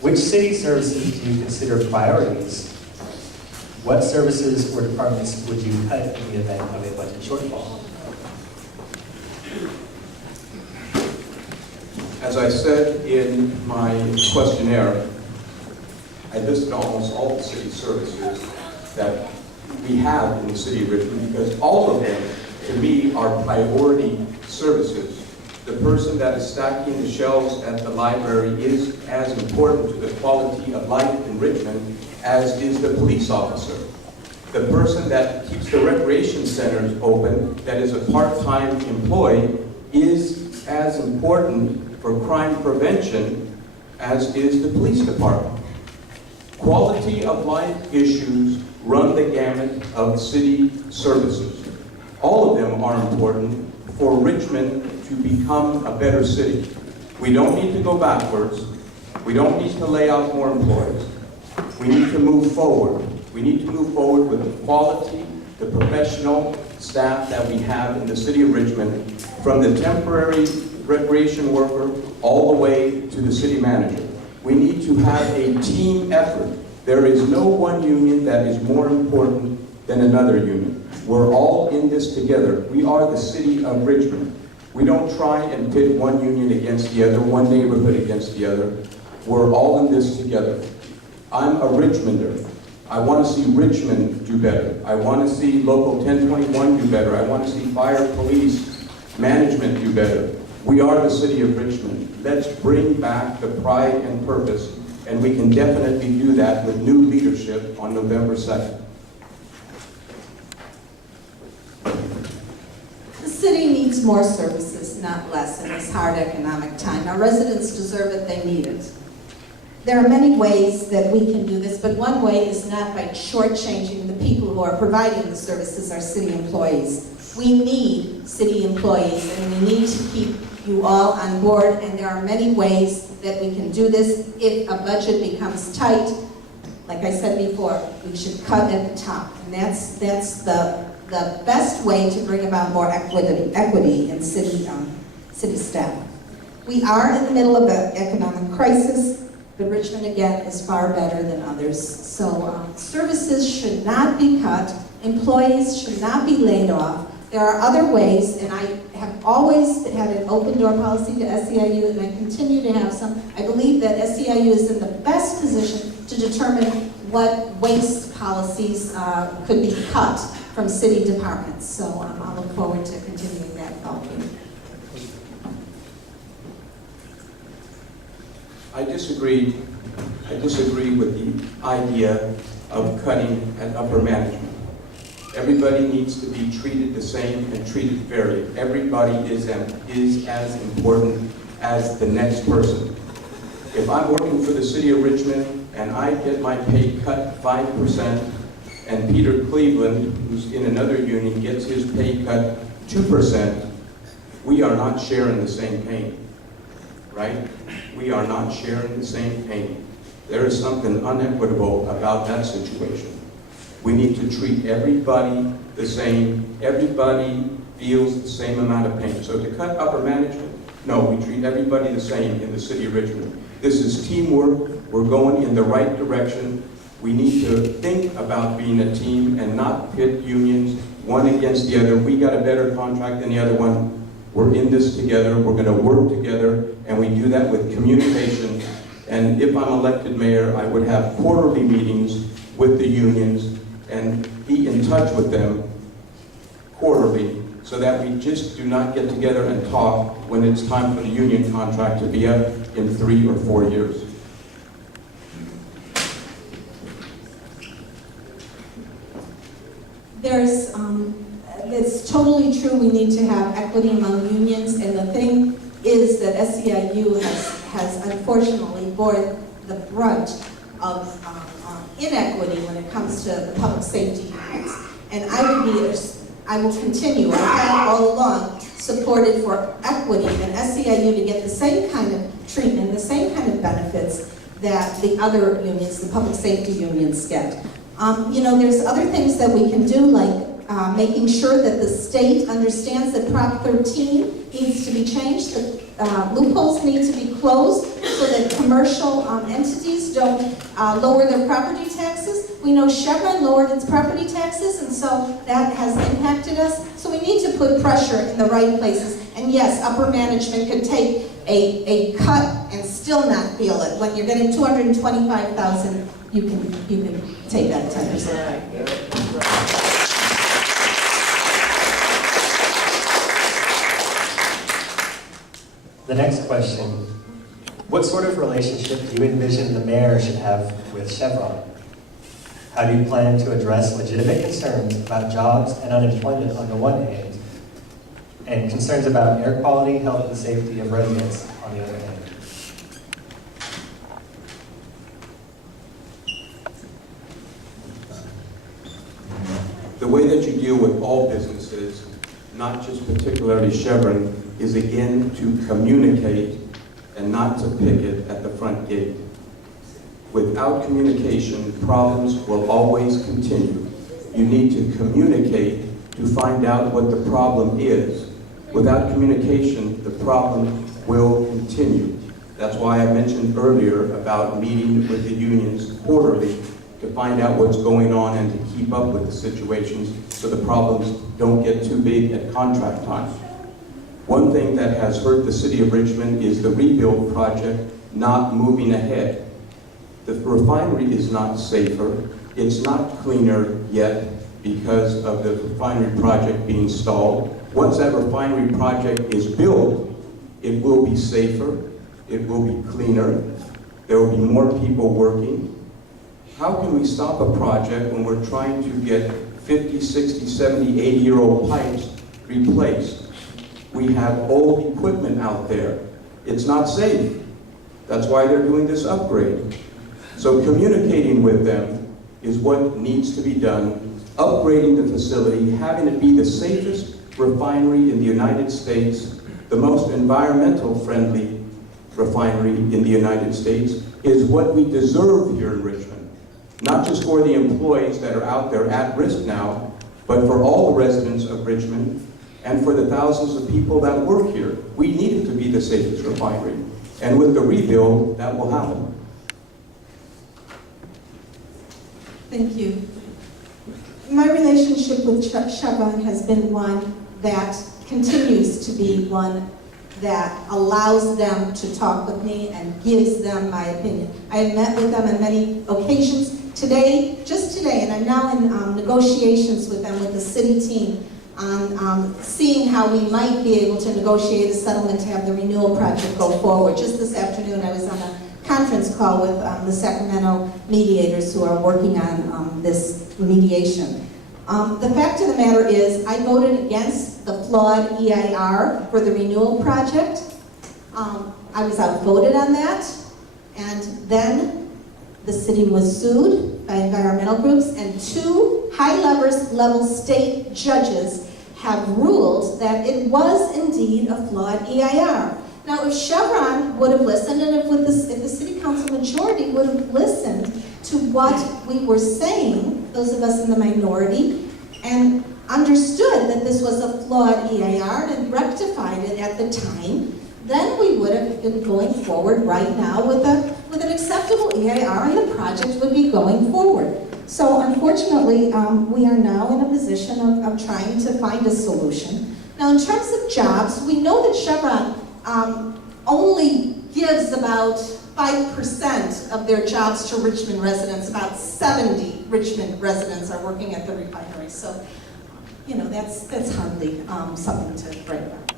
Which city services do you consider priorities? What services or departments would you cut in the event of a budget shortfall? As I said in my questionnaire, I listed almost all the city services that we have in the city of Richmond because all of them, to me, are priority services. The person that is stacking the shelves at the library is as important to the quality of life in Richmond as is the police officer. The person that keeps the recreation centers open, that is a part-time employee, is as important for crime prevention as is the police department. Quality of life issues run the gamut of city services. All of them are important for Richmond to become a better city. We don't need to go backwards. We don't need to lay off more employees. We need to move forward. We need to move forward with the quality, the professional staff that we have in the city of Richmond, from the temporary recreation worker all the way to the city manager. We need to have a team effort. There is no one union that is more important than another union. We're all in this together. We are the city of Richmond. We don't try and pit one union against the other, one neighborhood against the other. We're all in this together. I'm a Richmonder. I want to see Richmond do better. I want to see Local 1021 do better. I want to see fire, police, management do better. We are the city of Richmond. Let's bring back the pride and purpose, and we can definitely do that with new leadership on November 2nd. The city needs more services, not less, in this hard economic time. Our residents deserve it, they need it. There are many ways that we can do this, but one way is not by shortchanging the people who are providing the services, our city employees. We need city employees, and we need to keep you all on board, and there are many ways that we can do this. If a budget becomes tight, like I said before, we should cut at the top, and that's the best way to bring about more equity in city staff. We are in the middle of an economic crisis, but Richmond, again, is far better than others. So services should not be cut, employees should not be laid off. There are other ways, and I have always had an open door policy to SEIU, and I continue to have some. I believe that SEIU is in the best position to determine what waste policies could be cut from city departments. So I look forward to continuing that thought. I disagree with the idea of cutting at upper management. Everybody needs to be treated the same and treated fairly. Everybody is as important as the next person. If I'm working for the city of Richmond and I get my pay cut 5%, and Peter Cleveland, who's in another union, gets his pay cut 2%, we are not sharing the same pain, right? We are not sharing the same pain. There is something unequitable about that situation. We need to treat everybody the same. Everybody feels the same amount of pain. So to cut upper management, no, we treat everybody the same in the city of Richmond. This is teamwork. We're going in the right direction. We need to think about being a team and not pit unions one against the other. We got a better contract than the other one. We're in this together. We're going to work together, and we do that with communication. And if I'm elected mayor, I would have quarterly meetings with the unions and be in touch with them quarterly so that we just do not get together and talk when it's time for the union contract to be up in 3 or 4 years. It's totally true, we need to have equity among unions, and the thing is that SEIU has unfortunately borne the brunt of inequity when it comes to the public safety units. And I will continue, I have all along supported for equity and SEIU to get the same kind of treatment, the same kind of benefits that the other unions, the public safety unions get. There's other things that we can do, like making sure that the state understands that Prop 13 needs to be changed. The loopholes need to be closed so that commercial entities don't lower their property taxes. We know Chevron lowered its property taxes, and so that has impacted us. So we need to put pressure in the right places. And yes, upper management could take a cut and still not feel it. When you're getting $225,000, you can take that 10%. The next question, what sort of relationship do you envision the mayor should have with Chevron? How do you plan to address legitimate concerns about jobs and unemployment on the one hand, and concerns about air quality, health, and safety of residents on the other hand? The way that you deal with all businesses, not just particularly Chevron, is again to communicate and not to picket at the front gate. Without communication, problems will always continue. You need to communicate to find out what the problem is. Without communication, the problem will continue. That's why I mentioned earlier about meeting with the unions quarterly to find out what's going on and to keep up with the situations so the problems don't get too big at contract time. One thing that has hurt the city of Richmond is the rebuild project not moving ahead. The refinery is not safer, it's not cleaner yet because of the refinery project being stalled. Once that refinery project is built, it will be safer, it will be cleaner, there will be more people working. How can we stop a project when we're trying to get 50, 60, 70, 80-year-old pipes replaced? We have old equipment out there. It's not safe. That's why they're doing this upgrade. So communicating with them is what needs to be done. Upgrading the facility, having it be the safest refinery in the United States, the most environmental friendly refinery in the United States, is what we deserve here in Richmond. Not just for the employees that are out there at risk now, but for all the residents of Richmond and for the thousands of people that work here. We need it to be the safest refinery. And with the rebuild, that will happen. Thank you. My relationship with Chevron has been one that continues to be one that allows them to talk with me and gives them my opinion. I have met with them on many occasions. Today, just today, and I'm now in negotiations with them, with the city team, on seeing how we might be able to negotiate a settlement to have the renewal project go forward. Just this afternoon, I was on a conference call with the Sacramento mediators who are working on this mediation. The fact of the matter is, I voted against the flawed EIR for the renewal project. I was outvoted on that, and then the city was sued by environmental groups, and 2 high-level state judges have ruled that it was indeed a flawed EIR. Now, if Chevron would have listened, and if the city council majority would have listened to what we were saying, those of us in the minority, and understood that this was a flawed EIR and rectified it at the time, then we would have been going forward right now with an acceptable EIR, and the project would be going forward. So unfortunately, we are now in a position of trying to find a solution. Now, in terms of jobs, we know that Chevron only gives about 5% of their jobs to Richmond residents. About 70 Richmond residents are working at the refinery. So, you know, that's hardly something to write about.